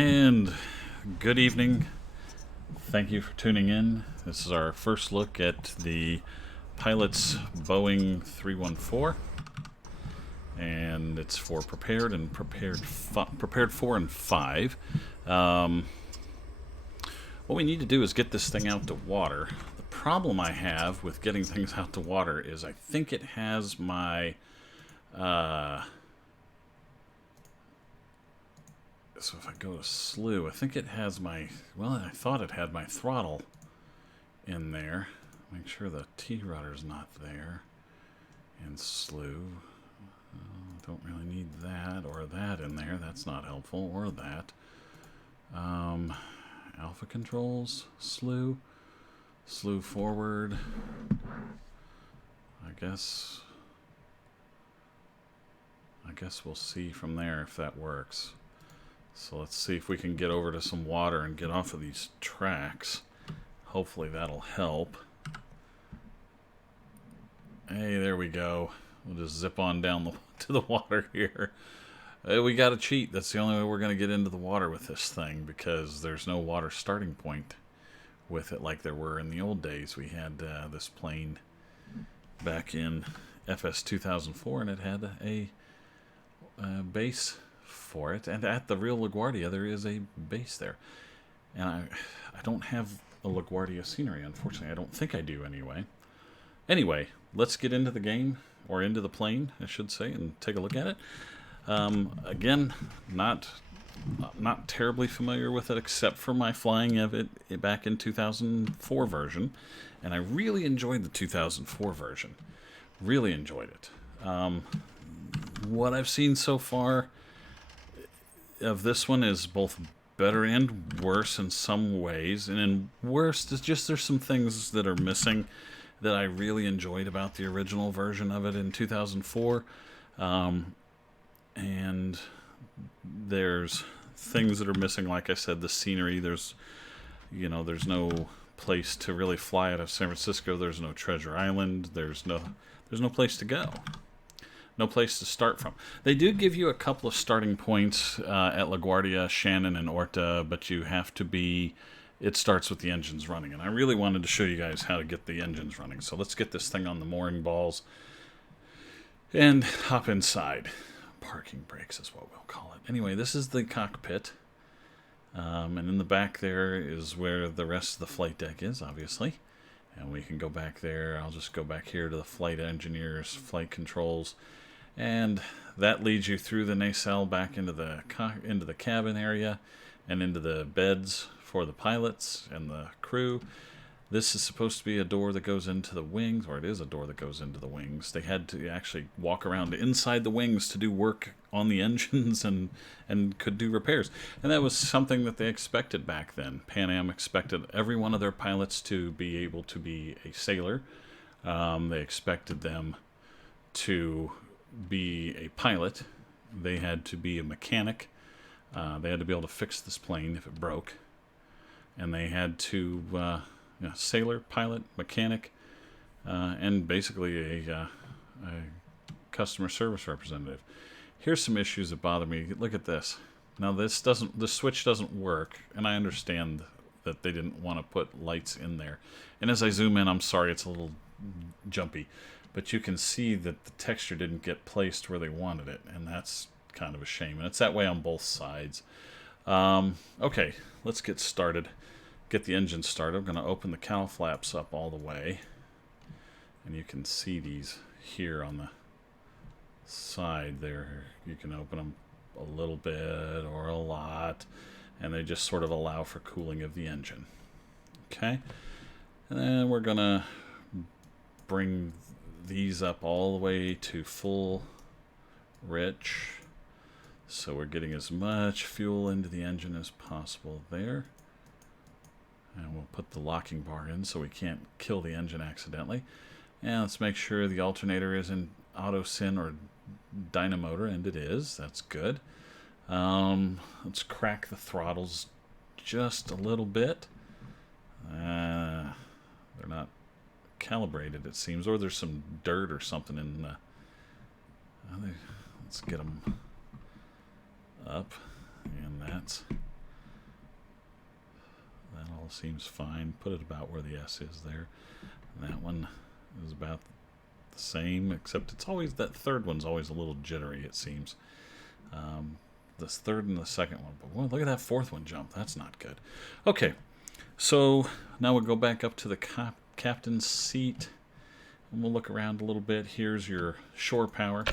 And good evening. Thank you for tuning in. This is our first look at the pilot's Boeing 314, and it's for prepared and prepared 4 and 5. What we need to do is get this thing out to water. The problem I have with getting things out to water is I think it has my so if I go to slew, I think it has my, well, I thought it had my throttle in there. Make sure the T-rudder's not there. And slew. Don't really need that or that in there. That's not helpful. Or that. Alpha controls. Slew. Slew forward. I guess we'll see from there if that works. So let's see if we can get over to some water and get off of these tracks. Hopefully that'll help. Hey, there we go. We'll just zip on down to the water here. We got to cheat. That's the only way we're going to get into the water with this thing, because there's no water starting point with it like there were in the old days. We had this plane back in FS 2004, and it had a base for it, and at the real LaGuardia there is a base there. And I don't have a LaGuardia scenery, unfortunately. I don't think I do anyway. Let's get into the game, or into the plane I should say, and take a look at it. Again, not terribly familiar with it, except for my flying of it back in 2004 version, and I really enjoyed the 2004 version. Really enjoyed it. What I've seen so far of this one is both better and worse in some ways. And in worst, it's just there's some things that are missing that I really enjoyed about the original version of it in 2004. And there's things that are missing, like I said, the scenery. There's no place to really fly out of San Francisco. There's no Treasure Island. There's no place to go. No place to start from. They do give you a couple of starting points at LaGuardia, Shannon, and Orta, but you have to be... It starts with the engines running, and I really wanted to show you guys how to get the engines running. So let's get this thing on the mooring balls and hop inside. Parking brakes is what we'll call it. Anyway, this is the cockpit, and in the back there is where the rest of the flight deck is, obviously. And we can go back there. I'll just go back here to the flight engineers, flight controls. And that leads you through the nacelle back into the cabin area and into the beds for the pilots and the crew. This is supposed to be a door that goes into the wings, or it is a door that goes into the wings. They had to actually walk around inside the wings to do work on the engines and could do repairs. And that was something that they expected back then. Pan Am expected every one of their pilots to be able to be a sailor. They expected them to be a pilot. They had to be a mechanic. They had to be able to fix this plane if it broke. And they had to... sailor, pilot, mechanic, and basically a customer service representative. Here's some issues that bother me. Look at this. Now the switch doesn't work, and I understand that they didn't want to put lights in there. And as I zoom in, I'm sorry, it's a little jumpy, but you can see that the texture didn't get placed where they wanted it, and that's kind of a shame. And it's that way on both sides. Okay, let's get started. Get the engine started. I'm going to open the cowl flaps up all the way, and you can see these here on the side there. You can open them a little bit or a lot, and they just sort of allow for cooling of the engine. Okay, and then we're going to bring these up all the way to full rich, so we're getting as much fuel into the engine as possible there. And we'll put the locking bar in so we can't kill the engine accidentally. And let's make sure the alternator is in auto syn or dynamotor, and it is. That's good. Let's crack the throttles just a little bit. They're not calibrated, it seems, or there's some dirt or something in the... let's get them up, and that's That all seems fine. Put it about where the S is there. And that one is about the same, except it's always, that third one's always a little jittery, it seems. This third and the second one. But well, look at that fourth one jump. That's not good. Okay, so now we'll go back up to the captain's seat. And we'll look around a little bit. Here's your shore power.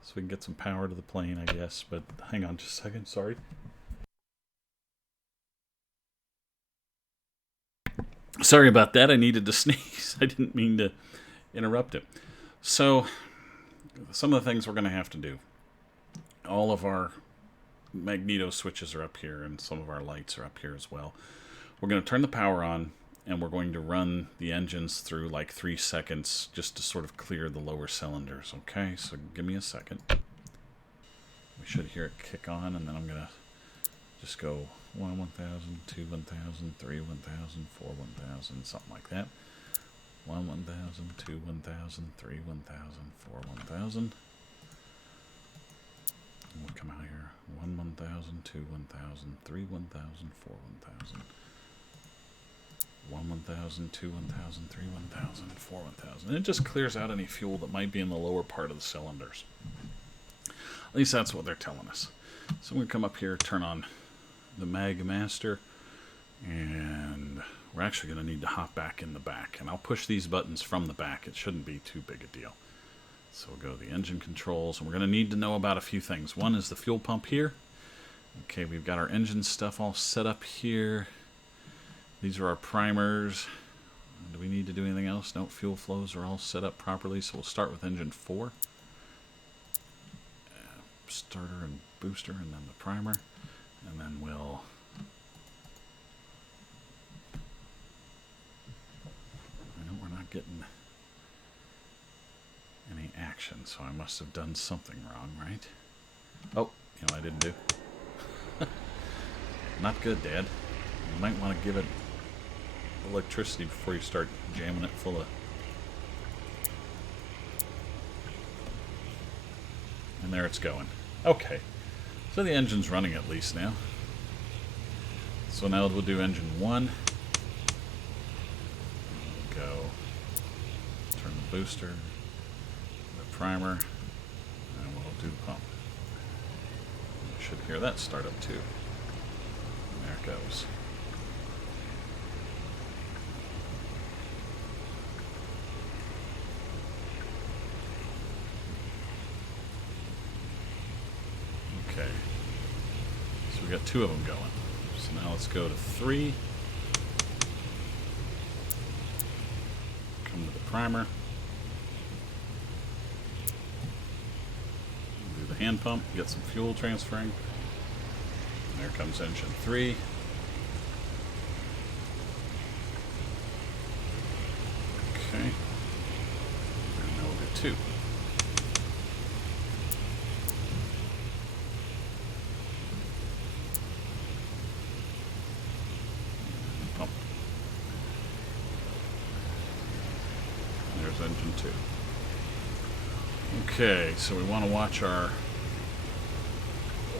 So we can get some power to the plane, I guess. But hang on just a second. Sorry. Sorry about that. I needed to sneeze. I didn't mean to interrupt it. So some of the things we're going to have to do. All of our magneto switches are up here, and some of our lights are up here as well. We're going to turn the power on, and we're going to run the engines through like 3 seconds just to sort of clear the lower cylinders. Okay, so give me a second. We should hear it kick on, and then I'm going to just go 1, 1,000, 2, 1,000, 3, 1,000, 4, 1,000, something like that. 1, 1,000, 2, 1,000, 3, 1,000, 4, 1,000. We'll come out here. 1, 1,000, 2, 1,000, 3, 1,000, 4, 1,000. 1, 1,000, 2, 1,000, 3, 1,000, 4, 1,000. And it just clears out any fuel that might be in the lower part of the cylinders. At least that's what they're telling us. So I'm going to come up here, turn on the Mag Master, and we're actually going to need to hop back in the back. And I'll push these buttons from the back. It shouldn't be too big a deal. So we'll go to the engine controls, and we're going to need to know about a few things. One is the fuel pump here. Okay, we've got our engine stuff all set up here. These are our primers. Do we need to do anything else? No, fuel flows are all set up properly, so we'll start with engine 4. Starter and booster, and then the primer. And then we'll... I know we're not getting any action, so I must have done something wrong, right? Oh, you know what I didn't do? Not good, Dad. You might want to give it electricity before you start jamming it full of... And there it's going. Okay. So the engine's running at least now. So now we'll do engine 1. Go. Turn the booster. The primer. And we'll do the pump. You should hear that start up too. And there it goes. Okay, so we got 2 of them going. So now let's go to 3. Come to the primer. Do the hand pump, get some fuel transferring. There comes engine 3. Okay, and now we'll do 2. Engine 2. Okay, so we want to watch our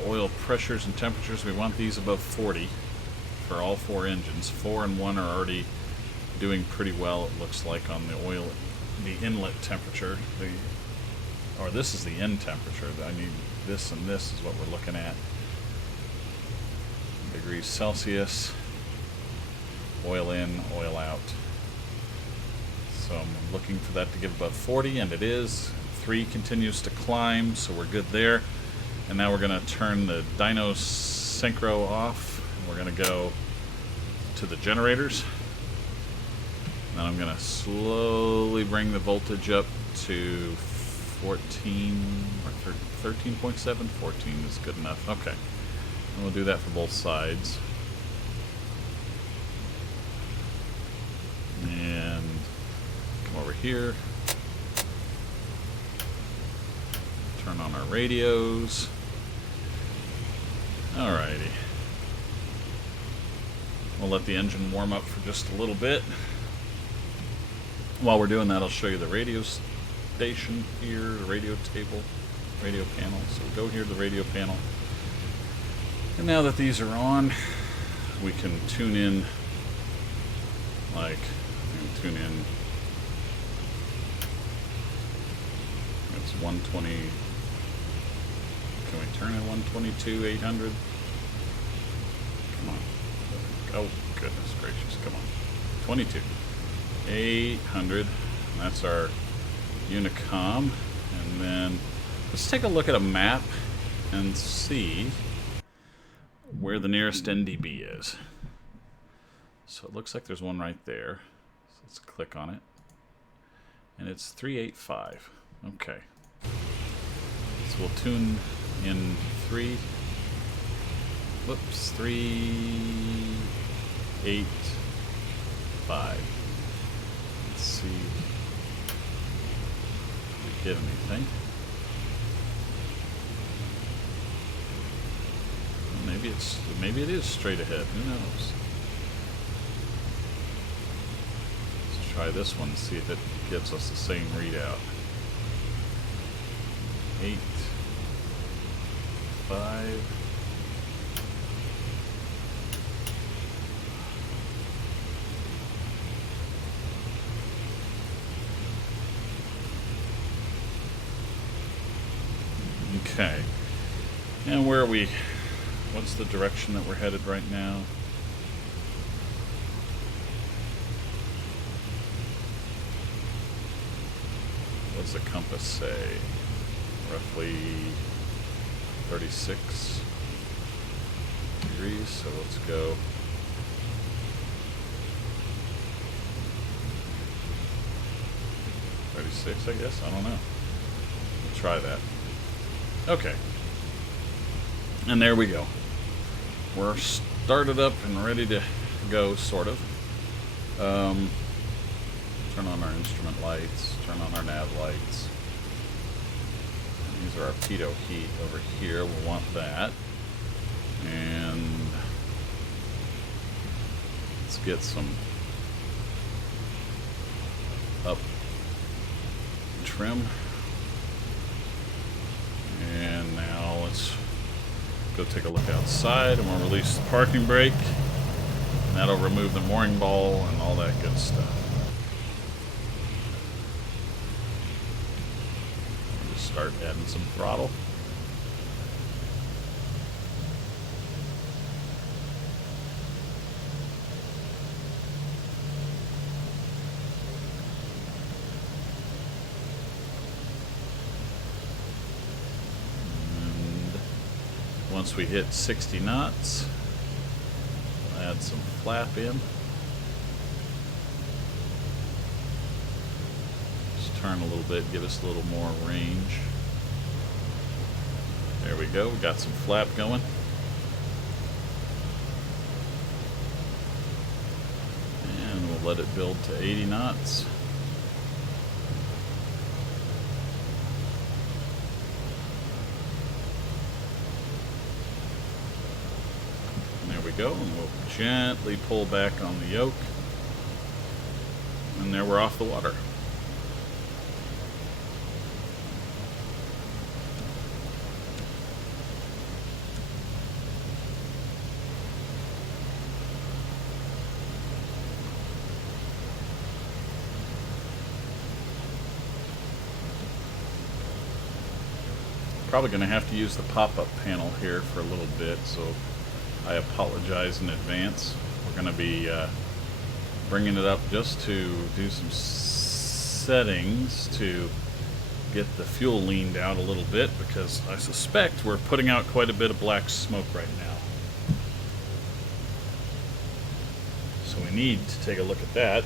oil pressures and temperatures. We want these above 40 for all 4 engines. 4 and 1 are already doing pretty well, it looks like, on the oil, the inlet temperature. Or this is the end temperature. I mean, this and this is what we're looking at. Degrees Celsius. Oil in, oil out. So I'm looking for that to give above 40, and it is. 3 continues to climb, so we're good there. And now we're going to turn the dyno synchro off. We're going to go to the generators. Then I'm going to slowly bring the voltage up to 14 or 13.7. 14 is good enough. Okay. And we'll do that for both sides. And over here, turn on our radios. Alrighty. We'll let the engine warm up for just a little bit. While we're doing that, I'll show you the radio station here, the radio table, radio panel. So we'll go here to the radio panel. And now that these are on, we can tune in, like, tune in, it's 120, can we turn in 122, 800? Come on. Oh, goodness gracious, come on. 22. 800. That's our Unicom. And then let's take a look at a map and see where the nearest NDB is. So it looks like there's one right there. So let's click on it. And it's 385. Okay. So we'll tune in 385. Let's see if we get anything. Maybe it is straight ahead. Who knows? Let's try this one and see if it gives us the same readout. 8, 5. Okay. And where are we? What's the direction that we're headed right now? What does the compass say? Roughly 36 degrees, so let's go. $36, I guess? I don't know. We'll try that. Okay. And there we go. We're started up and ready to go, sort of. Turn on our instrument lights, turn on our nav lights. And these are our pitot heat over here. We'll want that. And let's get some up trim. And now let's go take a look outside, and we'll release the parking brake. And that'll remove the mooring ball and all that good stuff. We'll just start adding some throttle. Once we hit 60 knots, we'll add some flap in. Just turn a little bit, give us a little more range. There we go, we got some flap going. And we'll let it build to 80 knots. Go, and we'll gently pull back on the yoke, and there we're off the water. Probably going to have to use the pop-up panel here for a little bit, so I apologize in advance. We're going to be bringing it up just to do some settings to get the fuel leaned out a little bit, because I suspect we're putting out quite a bit of black smoke right now. So we need to take a look at that.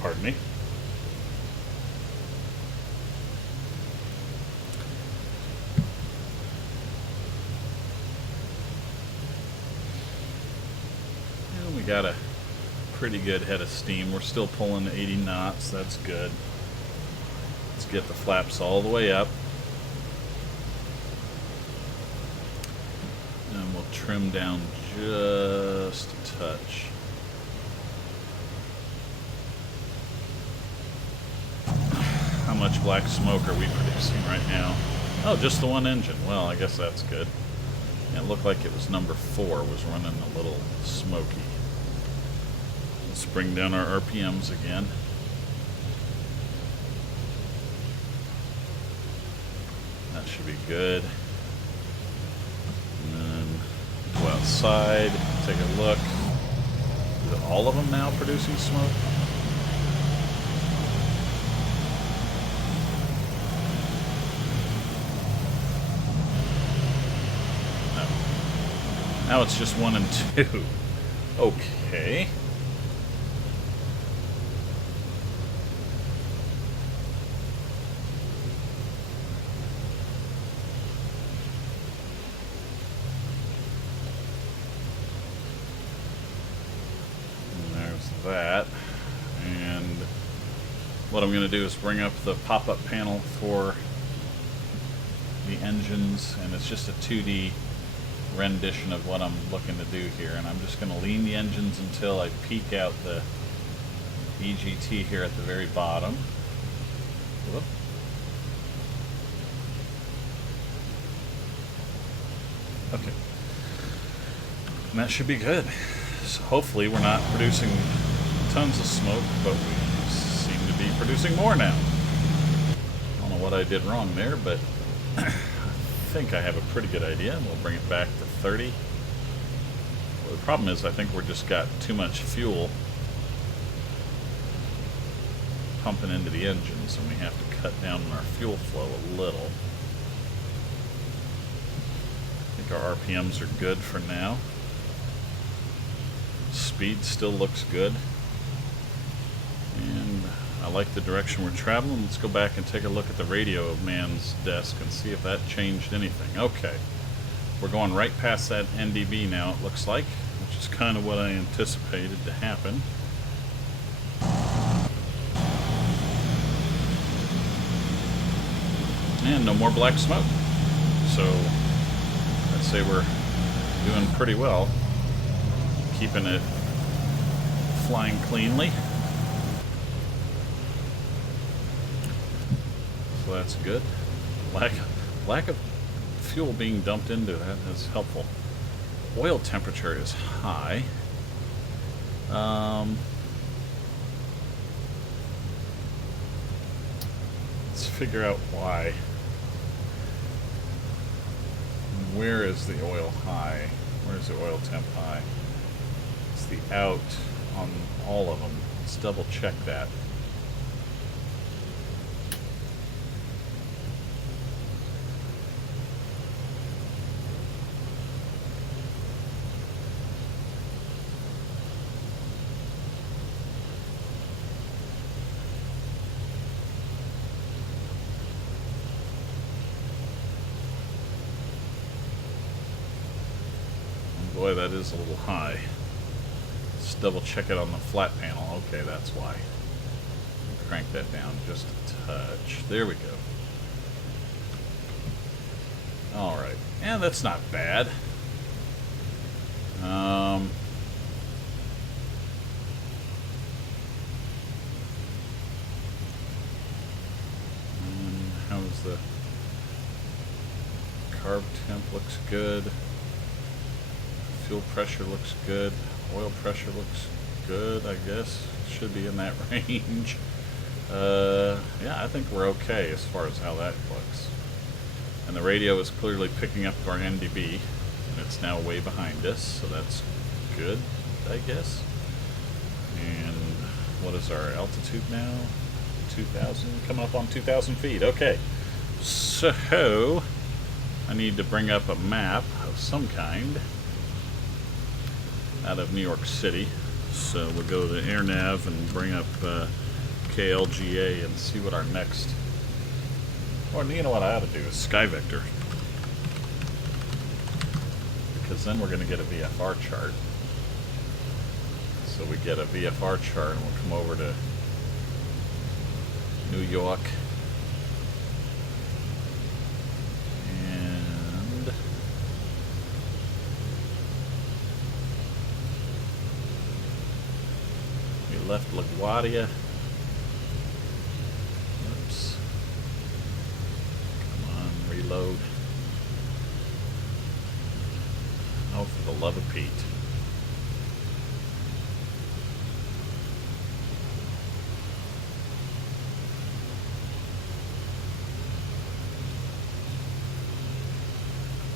Pardon me. Got a pretty good head of steam. We're still pulling 80 knots. That's good. Let's get the flaps all the way up. And we'll trim down just a touch. How much black smoke are we producing right now? Oh, just the one engine. Well, I guess that's good. And it looked like it was number 4 was running a little smoky. Let's bring down our RPMs again. That should be good. And then go outside, take a look. Is all of them now producing smoke? No. Now it's just 1 and 2. Okay. That, and what I'm going to do is bring up the pop-up panel for the engines, and it's just a 2D rendition of what I'm looking to do here, and I'm just going to lean the engines until I peek out the EGT here at the very bottom. Whoop. Okay, and that should be good. So hopefully we're not producing tons of smoke, but we seem to be producing more now. I don't know what I did wrong there, but I think I have a pretty good idea. We'll bring it back to 30. Well, the problem is I think we're just got too much fuel pumping into the engines, and we have to cut down on our fuel flow a little. I think our RPMs are good for now. Speed still looks good, and I like the direction we're traveling. Let's go back and take a look at the radio of man's desk and see if that changed anything. Okay, we're going right past that NDB now, it looks like, which is kind of what I anticipated to happen. And no more black smoke, so I'd say we're doing pretty well, keeping it flying cleanly. So that's good. Lack of fuel being dumped into that is helpful. Oil temperature is high. Let's figure out why. Where is the oil high? Where's the oil temp high? It's the out on all of them. Let's double check that. Boy, that is a little high. Let's double check it on the flat panel. Okay, that's why. Crank that down just a touch. There we go. Alright. And that's not bad. And how's the carb temp? Looks good. Fuel pressure looks good. Oil pressure looks good, I guess. Should be in that range. Yeah, I think we're okay as far as how that looks. And the radio is clearly picking up our NDB, and it's now way behind us, so that's good, I guess. And what is our altitude now? 2,000, coming up on 2,000 feet. Okay, so I need to bring up a map of some kind out of New York City. So we'll go to AirNav and bring up KLGA and see what our next, or you know what I ought to do is Sky Vector, because then we're going to get a VFR chart. So we get a VFR chart and we'll come over to New York and we left LaGuardia. Oops. Come on, reload. love of Pete.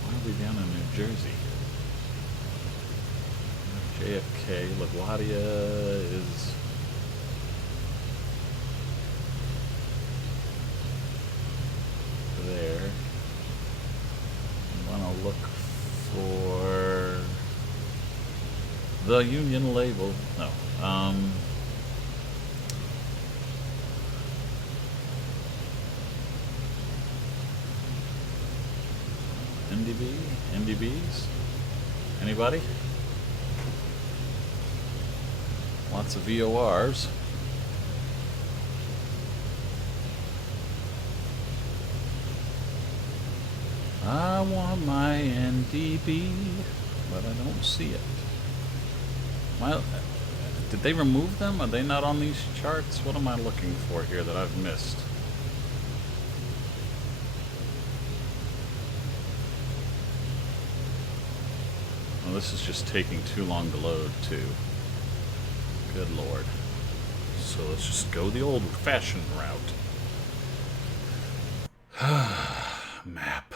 Why are we down in New Jersey? JFK, LaGuardia is... there. I want to look for the Union label. No. NDB? NDBs? Anybody? Lots of VORs. I want my NDB, but I don't see it. Did they remove them? Are they not on these charts? What am I looking for here that I've missed? Well, this is just taking too long to load, too. Good Lord. So let's just go the old-fashioned route. Map.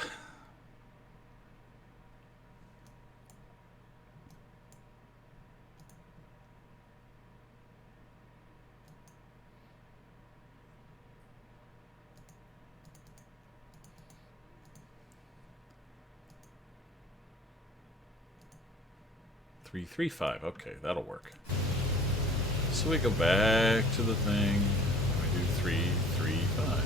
Three, 3, 5. Okay, that'll work. So we go back to the thing. We do 3, 3, 5.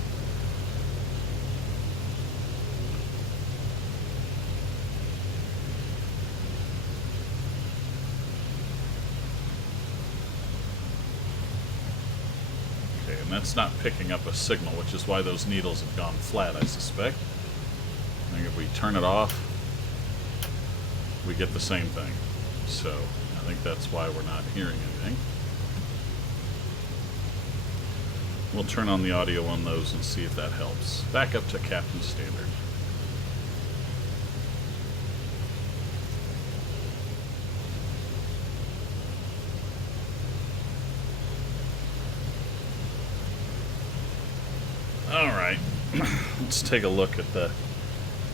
Okay, and that's not picking up a signal, which is why those needles have gone flat, I suspect. I think if we turn it off, we get the same thing. So I think that's why we're not hearing anything. We'll turn on the audio on those and see if that helps. Back up to Captain Standard. Alright, let's take a look at the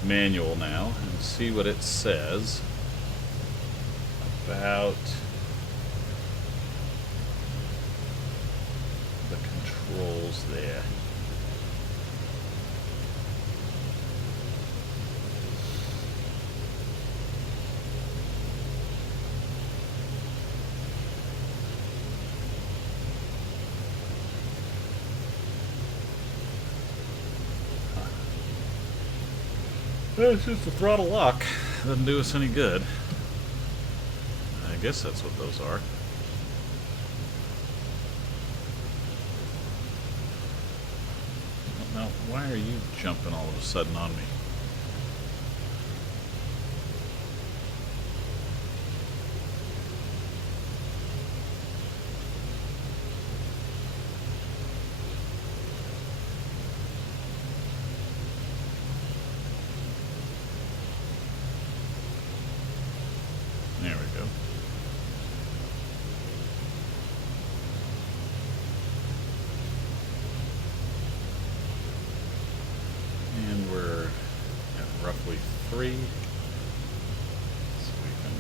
manual now and see what it says about the controls there. It's just a throttle lock. Doesn't do us any good. I guess that's what those are. Now, why are you jumping all of a sudden on me? There we go. And we're at roughly 3. So we can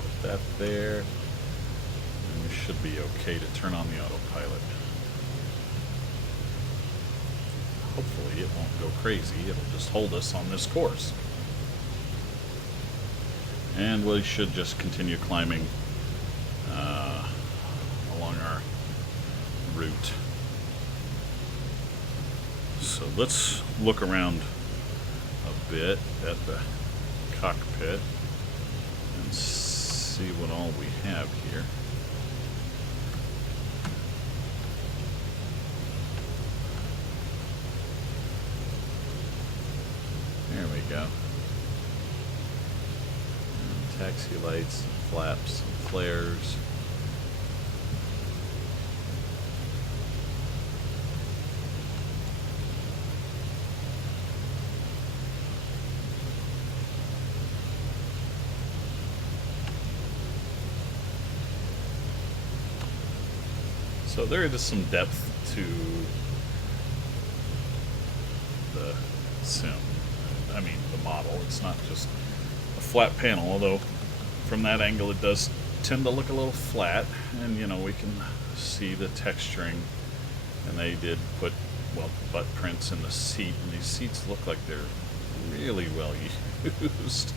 put that there. And we should be okay to turn on the autopilot. Hopefully it won't go crazy. It'll just hold us on this course. And we should just continue climbing along our route. So let's look around a bit at the cockpit and see what all we have here. There we go. And taxi lights, and flaps, and flares. So there is some depth to the sim. I mean, the model. It's not just a flat panel, although from that angle it does tend to look a little flat. And, you know, we can see the texturing. And they did put, well, butt prints in the seat. And these seats look like they're really well used.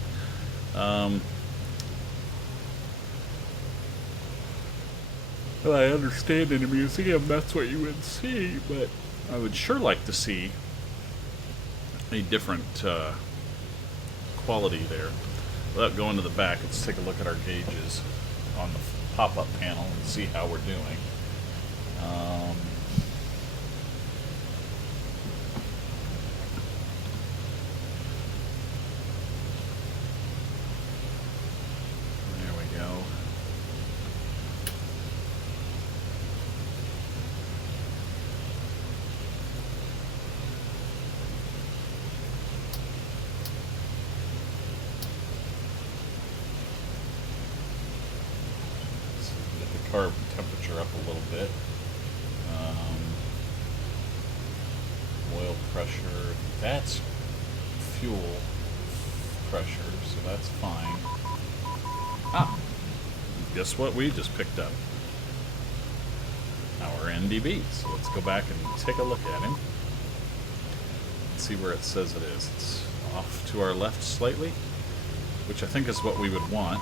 Well, I understand in a museum that's what you would see, but I would sure like to see a different quality there. Without going to the back, let's take a look at our gauges on the pop-up panel and see how we're doing. There we go. Carb temperature up a little bit. Oil pressure, that's fuel pressure, so that's fine. Ah, guess what we just picked up? Our NDB. So let's go back and take a look at him. Let's see where it says it is. It's off to our left slightly, which I think is what we would want.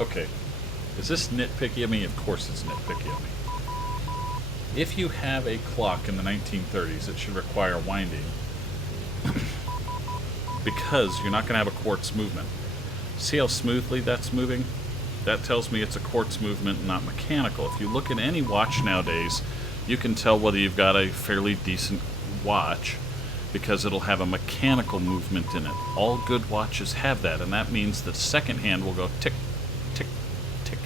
Okay, is this nitpicky of me? Of course it's nitpicky of me. If you have a clock in the 1930s, it should require winding because you're not going to have a quartz movement. See how smoothly that's moving? That tells me it's a quartz movement, not mechanical. If you look at any watch nowadays, you can tell whether you've got a fairly decent watch because it'll have a mechanical movement in it. All good watches have that, and that means the second hand will go tick, tick, tick,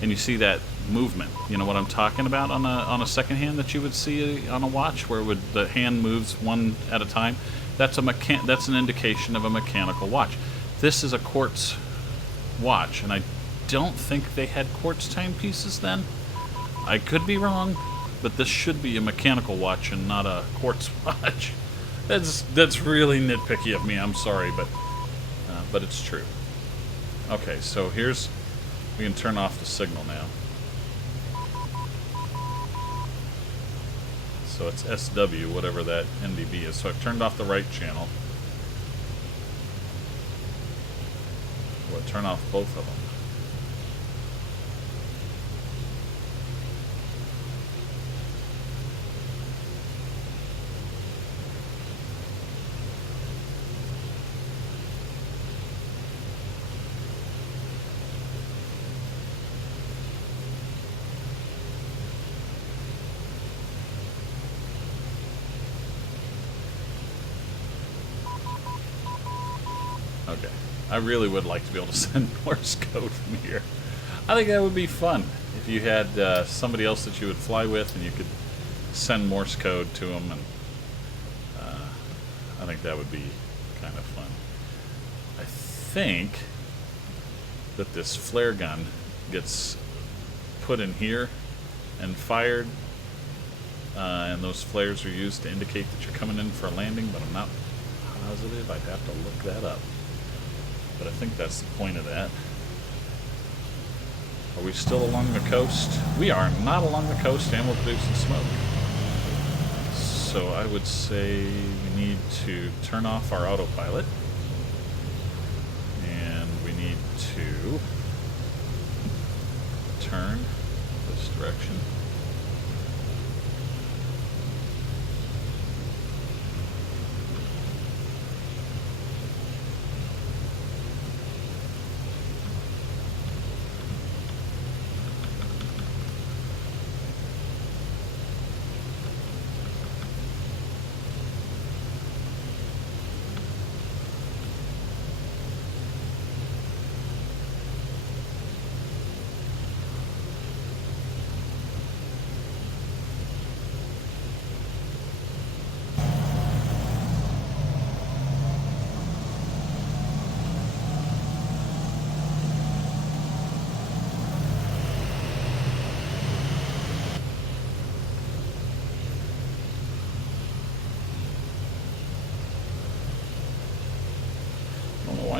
and you see that movement. You know what I'm talking about on a second hand that you would see on a watch, where the hand moves one at a time. That's an indication of a mechanical watch. This is a quartz watch, and I don't think they had quartz timepieces then. I could be wrong, but this should be a mechanical watch and not a quartz watch. That's really nitpicky of me. I'm sorry, but it's true. Okay, so we can turn off the signal now. So it's SW, whatever that NDB is. So I've turned off the right channel. We'll turn off both of them. Okay. I really would like to be able to send Morse code from here. I think that would be fun if you had somebody else that you would fly with and you could send Morse code to them, and I think that would be kind of fun. I think that this flare gun gets put in here and fired, and those flares are used to indicate that you're coming in for a landing, but I'm not positive. I'd have to look that up. But I think that's the point of that. Are we still along the coast? We are not along the coast, and we're producing smoke. So I would say we need to turn off our autopilot. And we need to turn this direction.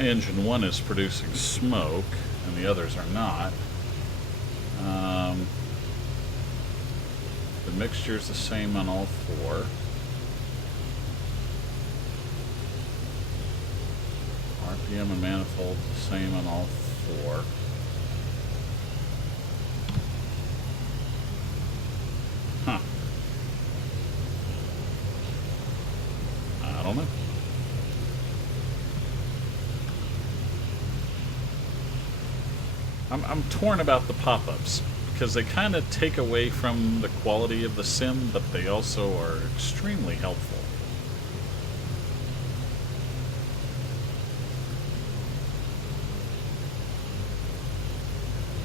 engine one is producing smoke and the others are not. The mixture is the same on all four. RPM and manifold the same on all four. Huh. I don't know. I'm torn about the pop-ups because they kind of take away from the quality of the sim, but they also are extremely helpful.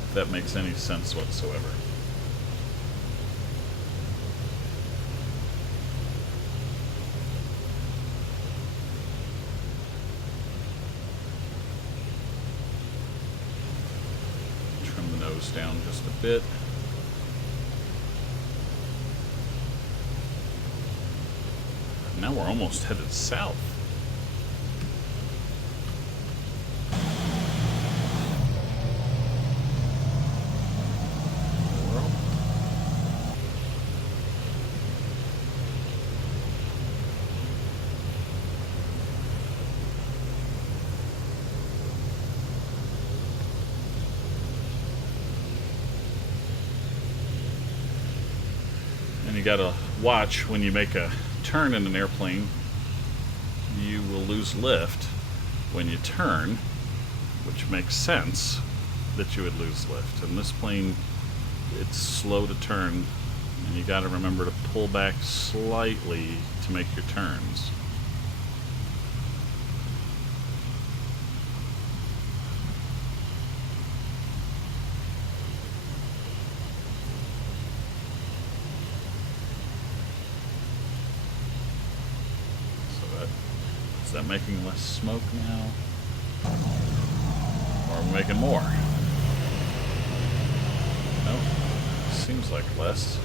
If that makes any sense whatsoever. Down just a bit. Now we're almost headed south. You gotta watch when you make a turn in an airplane. You will lose lift when you turn, which makes sense that you would lose lift. And this plane, it's slow to turn, and you gotta remember to pull back slightly to make your turns. Is that making less smoke now? Or are we making more? Nope. Seems like less.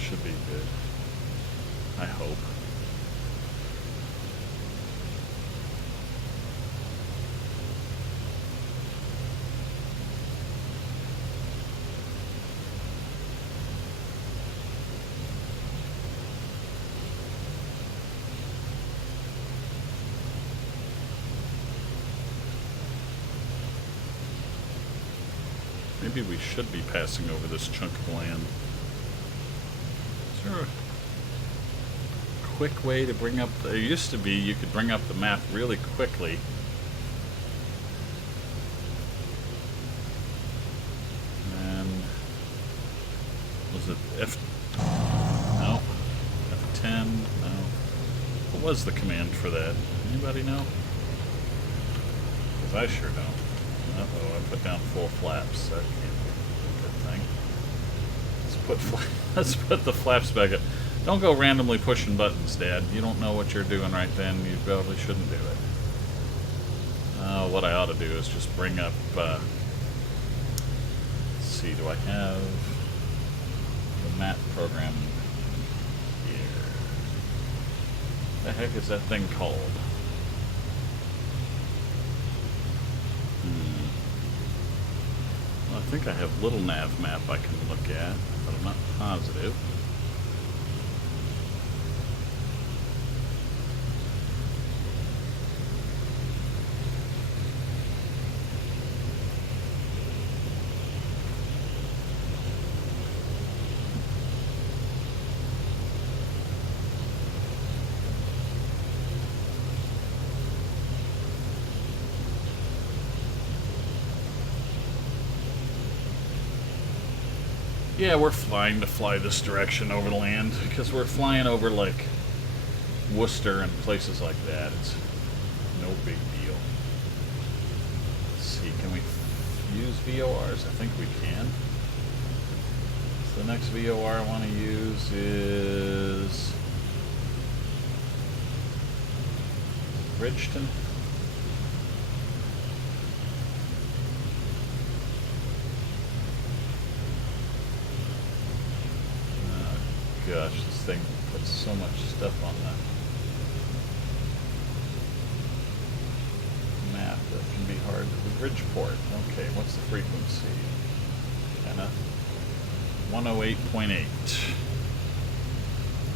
Should be good. I hope. Maybe we should be passing over this chunk of land. Is there a quick way to bring up... There used to be you could bring up the map really quickly. And... was it F... no. F10? No. What was the command for that? Anybody know? Because I sure don't. Uh-oh, I put down full flaps. That can't be a good thing. Let's put the flaps back up. Don't go randomly pushing buttons, Dad. You don't know what you're doing right then. You probably shouldn't do it. What I ought to do is just bring up... let's see, do I have the map program here? The heck is that thing called? Well, I think I have little nav map I can look at, but I'm not positive. Yeah, we're flying to fly this direction over the land because we're flying over like Worcester and places like that. It's no big deal. Let's see, can we use VORs? I think we can. So the next VOR I want to use is Bridgeton. Gosh, this thing puts so much stuff on the map that can be hard. The Bridgeport. Okay, what's the frequency? Kinda 108.8.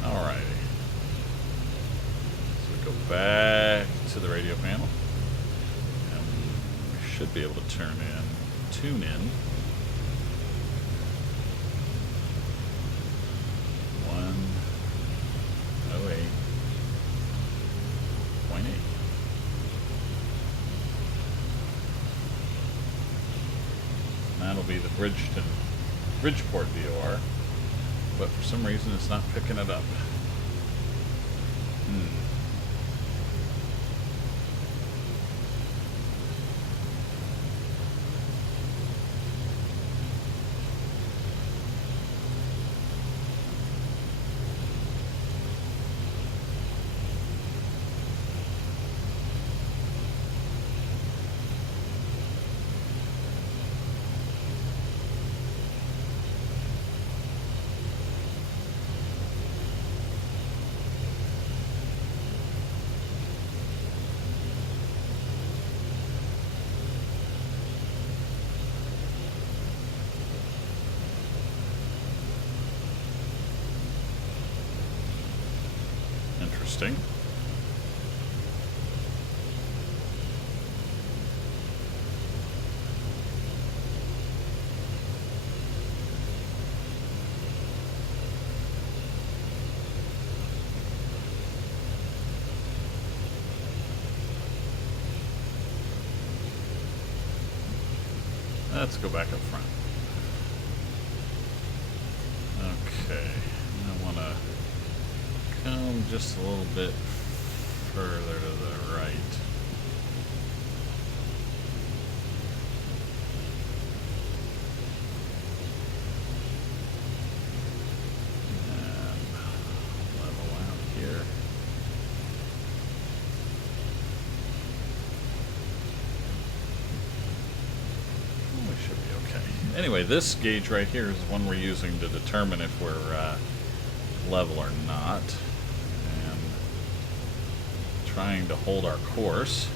Alrighty. So we go back to the radio panel. And we should be able to tune in. 108.8. That'll be the Bridgeport VOR, but for some reason it's not picking it up. Interesting. Let's go back up front. Okay, I want to come just a little bit further to the right. And level out here. We should be okay. Anyway, this gauge right here is the one we're using to determine if we're level or not. Trying to hold our course.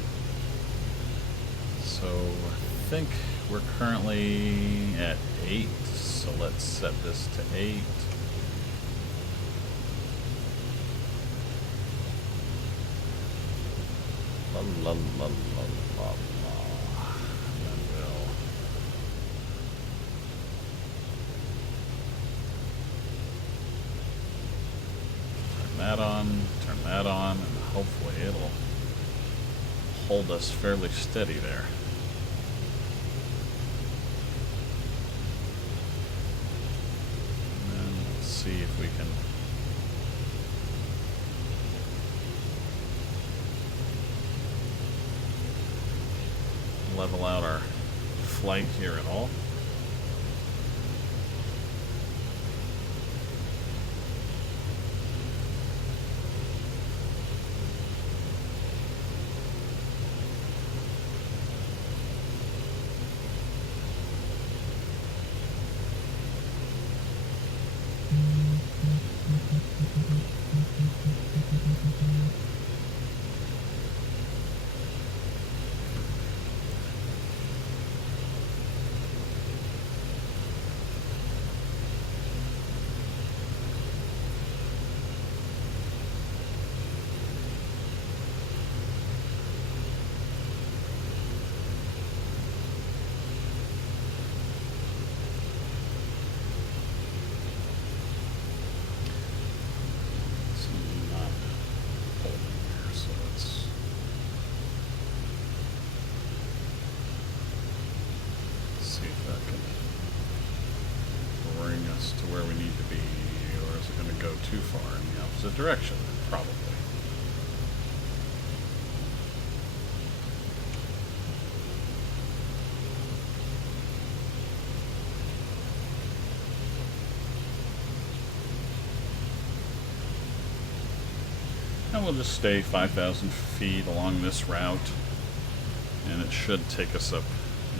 So I think we're currently at 8, so let's set this to 8. La la la la la la. And we'll turn that on, and hopefully it'll hold us fairly steady there. And then let's see if we can level out our flight here at all. where we need to be, or is it going to go too far in the opposite direction? Probably. And we'll just stay 5,000 feet along this route, and it should take us up.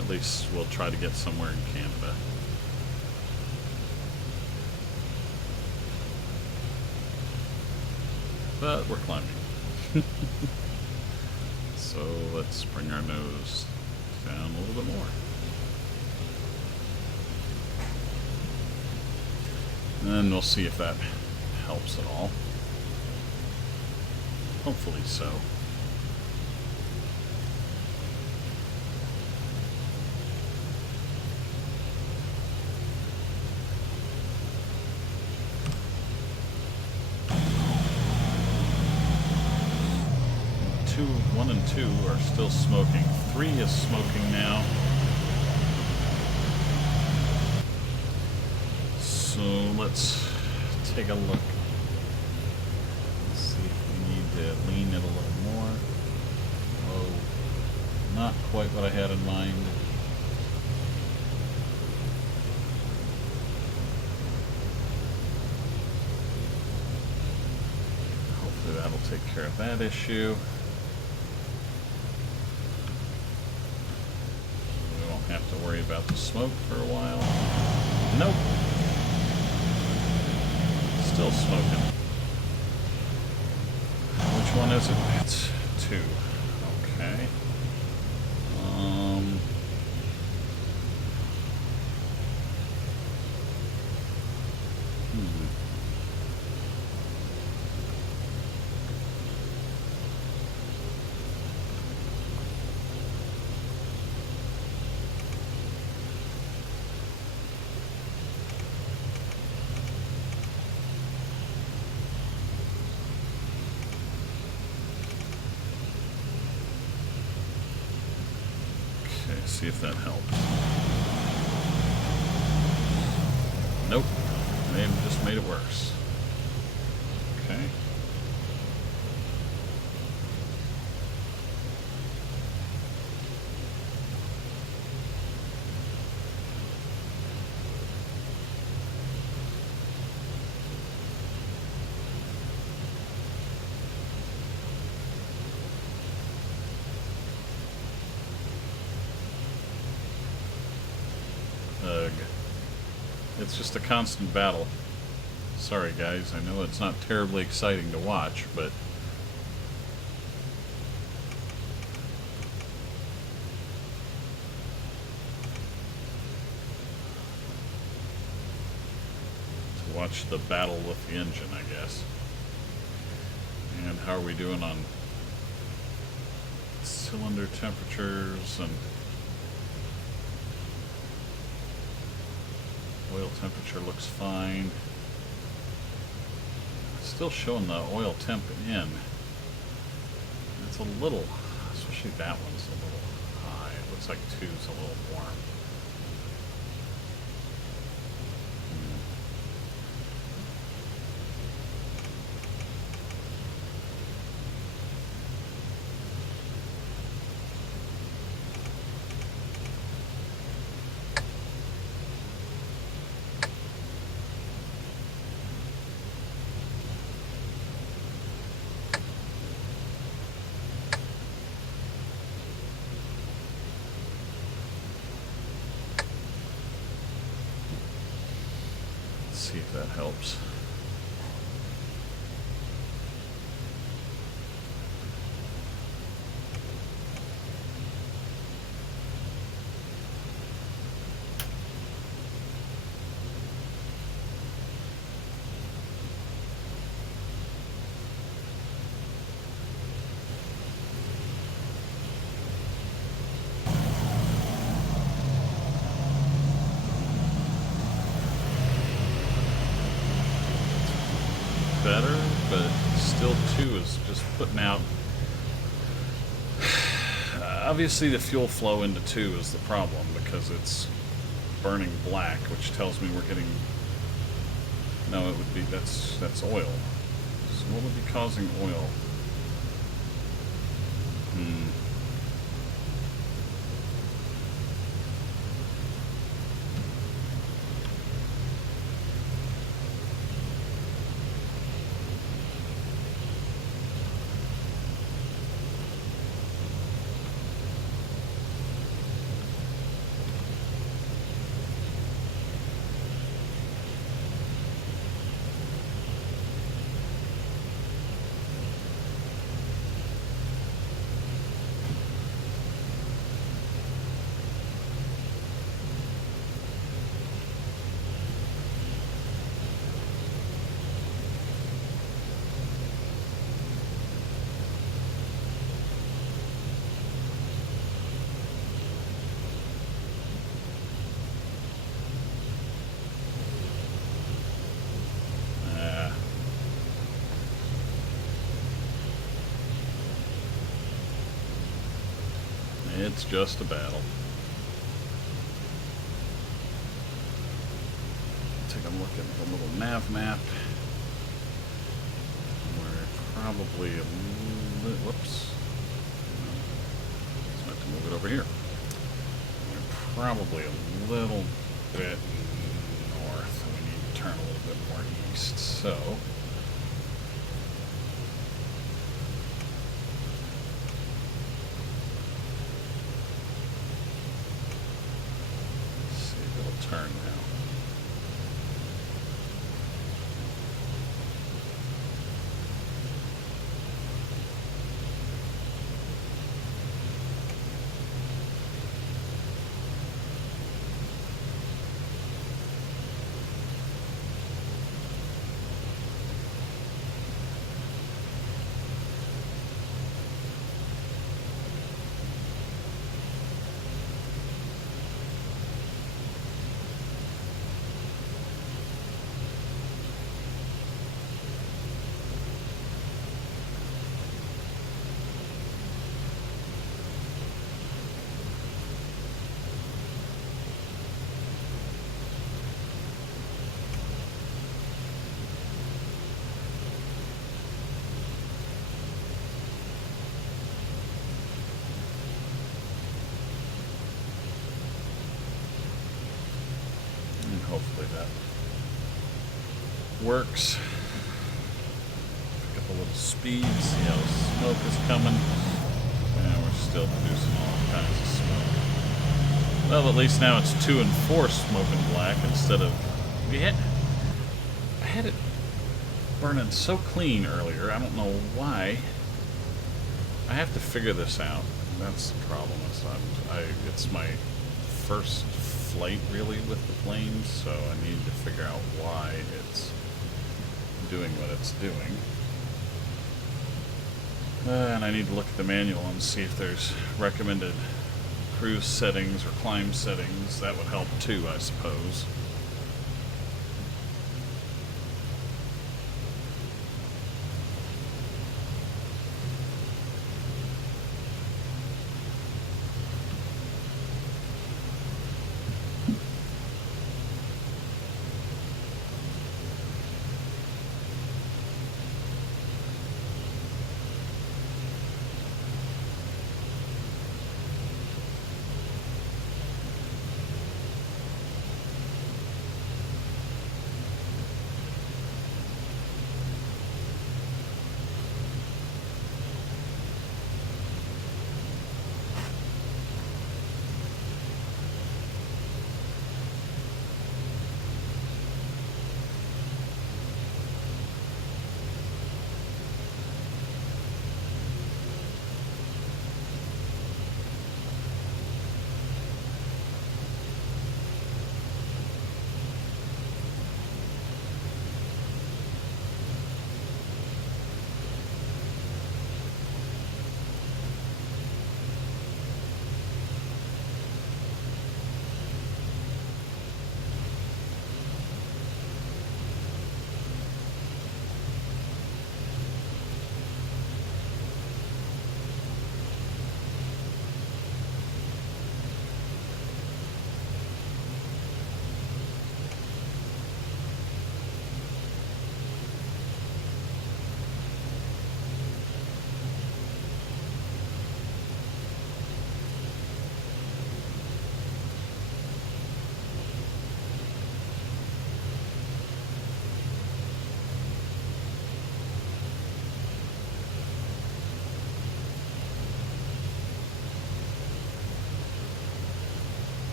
At least we'll try to get somewhere in Canada. But we're climbing. So let's bring our nose down a little bit more. And we'll see if that helps at all. Hopefully so. One and two are still smoking. 3 is smoking now. So let's take a look. Let's see if we need to lean it a little more. Oh, not quite what I had in mind. Hopefully that'll take care of that issue. Have to worry about the smoke for a while. Nope. Still smoking. Which one is it? It's 2. Okay. See if that helps. Nope. May have just made it worse. Okay. It's just a constant battle. Sorry guys, I know it's not terribly exciting to watch, but to watch the battle with the engine, I guess. And how are we doing on cylinder temperatures and oil temperature? Looks fine. Still showing the oil temp in. It's a little, especially that one's a little high. It looks like 2's a little warm. See if that helps. Better, but still 2 is just putting out. Obviously the fuel flow into 2 is the problem because it's burning black, which tells me we're getting No, it would be, that's oil. So what would be causing oil? It's just a battle. Take a look at the little nav map. We're probably a little, whoops. Let's have to move it over here. We're probably a little bit north. We need to turn a little bit more east. So turn now. Hopefully that works. Pick up a little speed, see how smoke is coming. And we're still producing all kinds of smoke. Well, at least now it's 2 and 4 smoking black instead of... I had it burning so clean earlier. I don't know why. I have to figure this out. That's the problem. It's my first flight really with the planes, so I need to figure out why it's doing what it's doing. And I need to look at the manual and see if there's recommended cruise settings or climb settings. That would help too, I suppose.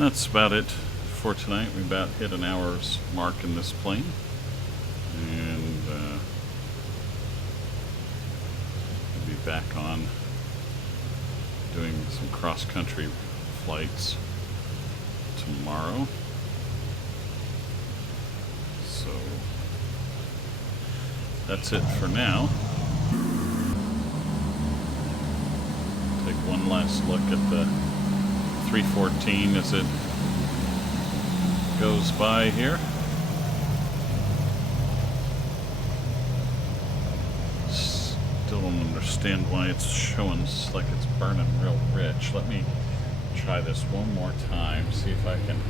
That's about it for tonight. We about hit an hour's mark in this plane. And we'll be back on doing some cross-country flights tomorrow. So that's it for now. Take one last look at the 314 as it goes by here. Still don't understand why it's showing like it's burning real rich. Let me try this one more time, see if I can.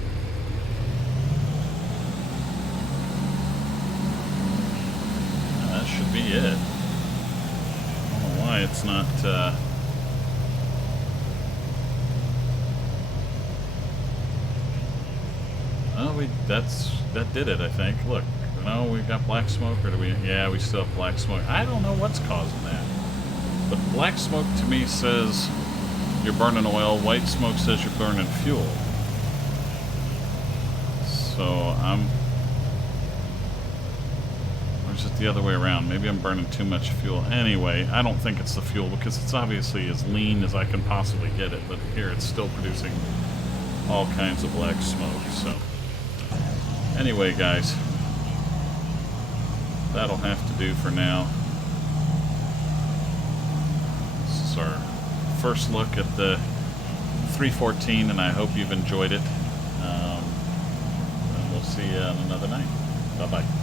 That should be it. I don't know why it's not oh, that did it, I think. Look, no, we got black smoke, or do we? Yeah, we still have black smoke. I don't know what's causing that. But black smoke to me says you're burning oil. White smoke says you're burning fuel. So or is it the other way around? Maybe I'm burning too much fuel. Anyway, I don't think it's the fuel because it's obviously as lean as I can possibly get it. But here it's still producing all kinds of black smoke. So anyway, guys, that'll have to do for now. This is our first look at the 314, and I hope you've enjoyed it. And we'll see you on another night. Bye-bye.